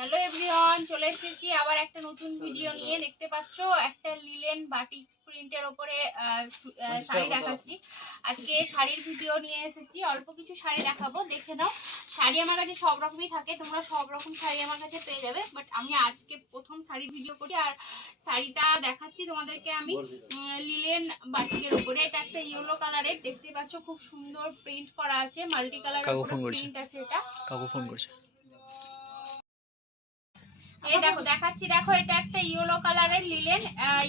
Hello everyone, চলে এসেছি আবার একটা নতুন ভিডিও নিয়ে। দেখতে পাচ্ছ একটা লিলেন বাটিক প্রিন্টের ওপরে শাড়ি দেখাচ্ছি। আজকে শাড়ির ভিডিও নিয়ে এসেছি, অল্প কিছু শাড়ি দেখাবো, দেখে নাও। শাড়ি আমার কাছে সব রকমই থাকে, তোমরা সব রকম শাড়ি আমার কাছে পেয়ে যাবে, বাট আমি আজকে প্রথম শাড়ির ভিডিও করি। আর শাড়িটা দেখাচ্ছি তোমাদেরকে আমি লিলেন বাটিকের উপরে। এটা একটা ইয়েলো কালারের, দেখতে পাচ্ছ খুব সুন্দর প্রিন্ট করা আছে, মাল্টি কালারের প্রিন্ট আছে। এটা কাকু ফোন করছে। এই দেখো দেখাচ্ছি, দেখো এটা একটা ইয়েলো কালারের লিলেন,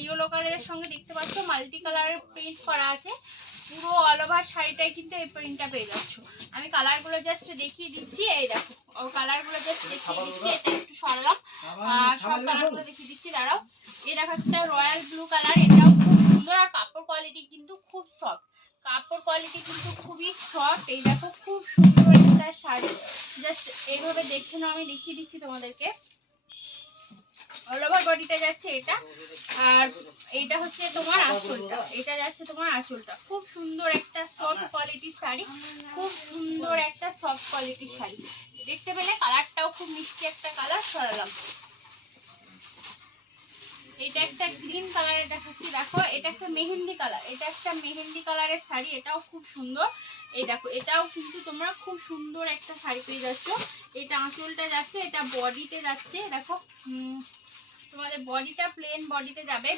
ইয়েলো কালারের সঙ্গে দেখতে পাচ্ছ মাল্টি কালারের প্রিন্ট করা আছে। পুরো অল ওভার শাড়িটাই কিন্তু এই প্রিন্টটা পেয়ে যাচ্ছ। আমি কালারগুলো জাস্ট দেখিয়ে দিচ্ছি। এই দেখো কালারগুলো জাস্ট দেখিয়ে দিচ্ছি, এটা একটু সরলাম, সব কালারগুলো দেখিয়ে দিচ্ছি, দাঁড়াও। এই দেখো একটা রয়্যাল ব্লু কালার, এটাও খুব সুন্দর, আর কাপড় কোয়ালিটি কিন্তু খুব সফট, কাপড় কোয়ালিটি কিন্তু খুবই সফট। এই দেখো খুব সুন্দর একটা শাড়ি, জাস্ট এইভাবে দেখে নাও, আমি দেখিয়ে দিচ্ছি তোমাদেরকে। অল ওভার বডিটা যাচ্ছে এটা, আর এইটা হচ্ছে তোমার আঁচলটা, এটা যাচ্ছে তোমার আঁচলটা। খুব সুন্দর একটা সফট কোয়ালিটির শাড়ি, খুব সুন্দর একটা সফট কোয়ালিটির শাড়ি। দেখতে পেলে কালারটাও খুব মিষ্টি একটা কালার। সরালাম, এটা একটা গ্রিন কালারের দেখাচ্ছি, দেখো এটা একটা মেহেন্দি কালার, এটা একটা মেহেন্দি কালারের শাড়ি, এটাও খুব সুন্দর। এই দেখো এটাও কিন্তু তোমরা খুব সুন্দর একটা শাড়ি পেয়ে যাচ্ছ। এটা আঁচলটা যাচ্ছে, এটা বডিতে যাচ্ছে, দেখো তোমাদের বডিটা প্লেন বডিতে যাবে,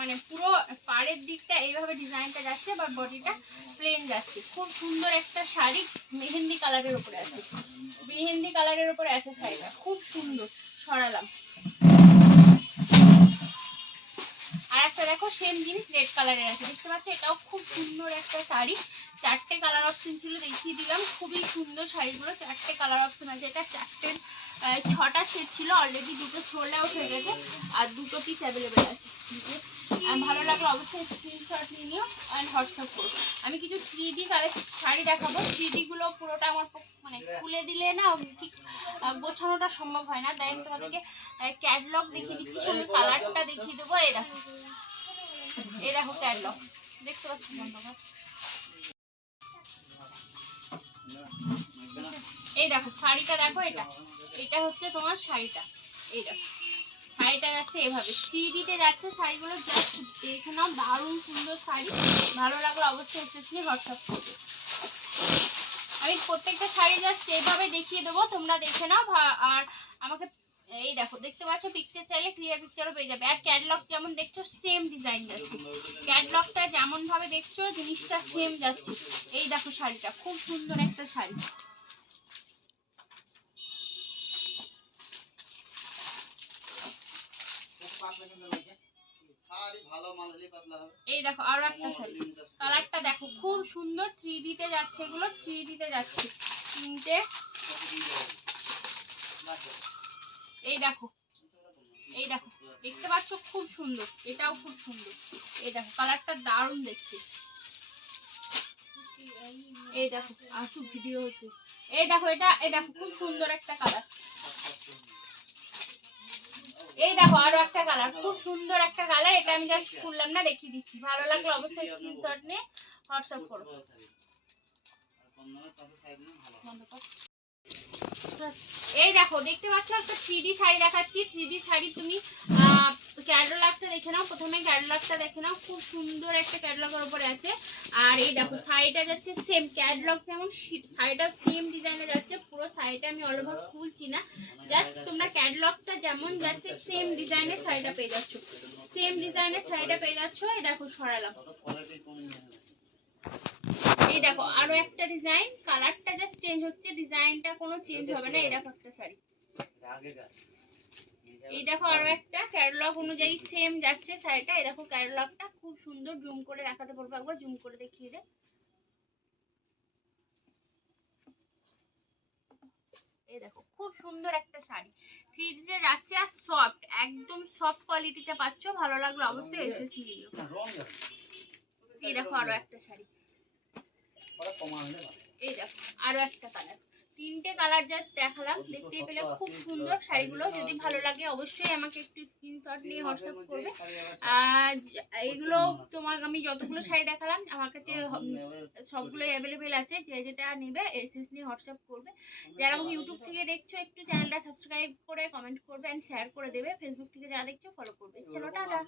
মানে পুরো পাড়ের দিকটা এইভাবে ডিজাইনটা যাচ্ছে, বা বডিটা প্লেন যাচ্ছে। খুব সুন্দর একটা শাড়ি, মেহেন্দি কালারের উপরে আছে, মেহেন্দি কালারের উপরে আছে শাড়িটা, খুব সুন্দর। সরালাম, আর একটা দেখো সেম জিনিস রেড কালারের আছে, দেখতে পাচ্ছ, এটাও খুব সুন্দর একটা শাড়ি। চারটে কালার অপশন ছিল, দেখিয়ে দিলাম। খুবই সুন্দর শাড়িগুলো, চারটে কালার অপশন আছে। এটা চারটে 6টা সেট ছিল, অলরেডি দুটো সোল্ড আউট হয়ে গেছে, আর দুটো পিস অ্যাভেলেবেল আছে। ভালো লাগলো অবশ্যই স্ক্রিনশট নিয়ে নিও আর হোয়াটসঅ্যাপ করো। আমি কিছু 3D শাড়ি দেখাবো, 3D গুলো পুরোটা আমার মানে খুলে দিলে না ঠিক গোছানোটা সম্ভব হয় না, তাই আমি তোমাদেরকে ক্যাটলগ দেখিয়ে দিচ্ছি, সঙ্গে কালারটা দেখিয়ে দেবো। এই দেখো, এই দেখো ক্যাটলগ, দেখতে পাচ্ছ বন্ধুরা? এই দেখো শাড়িটা, দেখো এটা, এটা হচ্ছে তোমার শাড়িটা। এই দেখো শাড়িটা যাচ্ছে এভাবে, 3Dতে যাচ্ছে শাড়িগুলো, জাস্ট দেখে নাও, দারুণ সুন্দর শাড়ি। ভালো লাগলো অবশ্যই এসএস নিয়ে হোয়াটসঅ্যাপ করবে। আমি প্রত্যেকটা শাড়ি জাস্ট এইভাবে দেখিয়ে দেবো, তোমরা দেখে নাও। আর আমাকে এই দেখো, দেখতে পাচ্ছ, পিকচার চাইলে ক্লিয়ার পিকচারও পেয়ে যাবে। আর ক্যাটলগ যেমন দেখছো সেম ডিজাইন যাচ্ছে, ক্যাটলগটা যেমন ভাবে দেখছো জিনিসটা সেম যাচ্ছে। এই দেখো শাড়িটা, খুব সুন্দর একটা শাড়ি। এই দেখো আরো একটা শাড়ি, কালারটা দেখো খুব সুন্দর, 3Dতে যাচ্ছে, এগুলো 3Dতে যাচ্ছে তিনটে। এই দেখো, এই দেখো দেখতে পাচ্ছ, খুব সুন্দর, এটাও খুব সুন্দর। এই দেখো কালারটা দারুণ দেখতে। এই দেখো আসু ভিডিও হচ্ছে, এই দেখো এটা, এই দেখো খুব সুন্দর একটা কালার। এই দেখো আরো একটা কালার, খুব সুন্দর একটা কালার, এটা আমি জাস্ট খুললাম না, দেখিয়ে দিচ্ছি। ভালো লাগলো অবশ্যই স্ক্রিনশট নিয়ে হোয়াটসঅ্যাপ করো। এই দেখো দেখতে পাচ্ছ একটা 3D শাড়ি দেখাচ্ছি, 3D শাড়ি তুমি ক্যাটালগটা দেখে নাও, প্রথমে ক্যাটালগটা দেখে নাও, খুব সুন্দর একটা ক্যাটালগের উপরে আছে। আর এই দেখো শাড়িটা যাচ্ছে সেম ক্যাটালগ যেমন, শাড়িটা সেম ডিজাইনে যাচ্ছে। পুরো শাড়িটা আমি অল ওভার খুলছি না, জাস্ট তোমরা ক্যাটালগটা যেমন যাচ্ছে সেম ডিজাইনের শাড়িটা পেয়ে যাচ্ছ, সেম ডিজাইনের শাড়িটা পেয়ে যাচ্ছ। এই দেখো সরালাম, এই দেখো আরো একটা ডিজাইন, কালারটা জাস্ট চেঞ্জ হচ্ছে, ডিজাইনটা কোনো চেঞ্জ হবে না। এই দেখো একটা শাড়ি, এই দেখো আরো একটা ক্যাটালগ অনুযায়ী সেম যাচ্ছে শাড়িটা। এই দেখো ক্যাটালগটা খুব সুন্দর, জুম করে দেখাতে বলবো, একবার জুম করে দেখিয়ে দে। এই দেখো খুব সুন্দর একটা শাড়ি, 3Dতে যাচ্ছে, আর সফট, একদম সফট কোয়ালিটিতে পাচ্ছ। ভালো লাগলো অবশ্যই এসএস নিয়ে নিও। এই দেখো আরো একটা শাড়ি, এই দেখো আরো একটা কালার, তিনটে কালার জাস্ট দেখালাম, দেখতেই পেলে খুব সুন্দর শাড়িগুলো। যদি ভালো লাগে অবশ্যই আমাকে একটু স্ক্রিনশট নিয়ে হোয়াটসঅ্যাপ করবে। আর এগুলো তোমার আমি যতগুলো শাড়ি দেখালাম আমার কাছে সবগুলোই অ্যাভেলেবেল আছে। যে যেটা নেবে এসএস নিয়ে হোয়াটসঅ্যাপ করবে। যারা আমাকে ইউটিউব থেকে দেখছো একটু চ্যানেলটা সাবস্ক্রাইব করে কমেন্ট করবে অ্যান্ড শেয়ার করে দেবে। ফেসবুক থেকে যারা দেখছো ফলো করবে। চলো টাটা।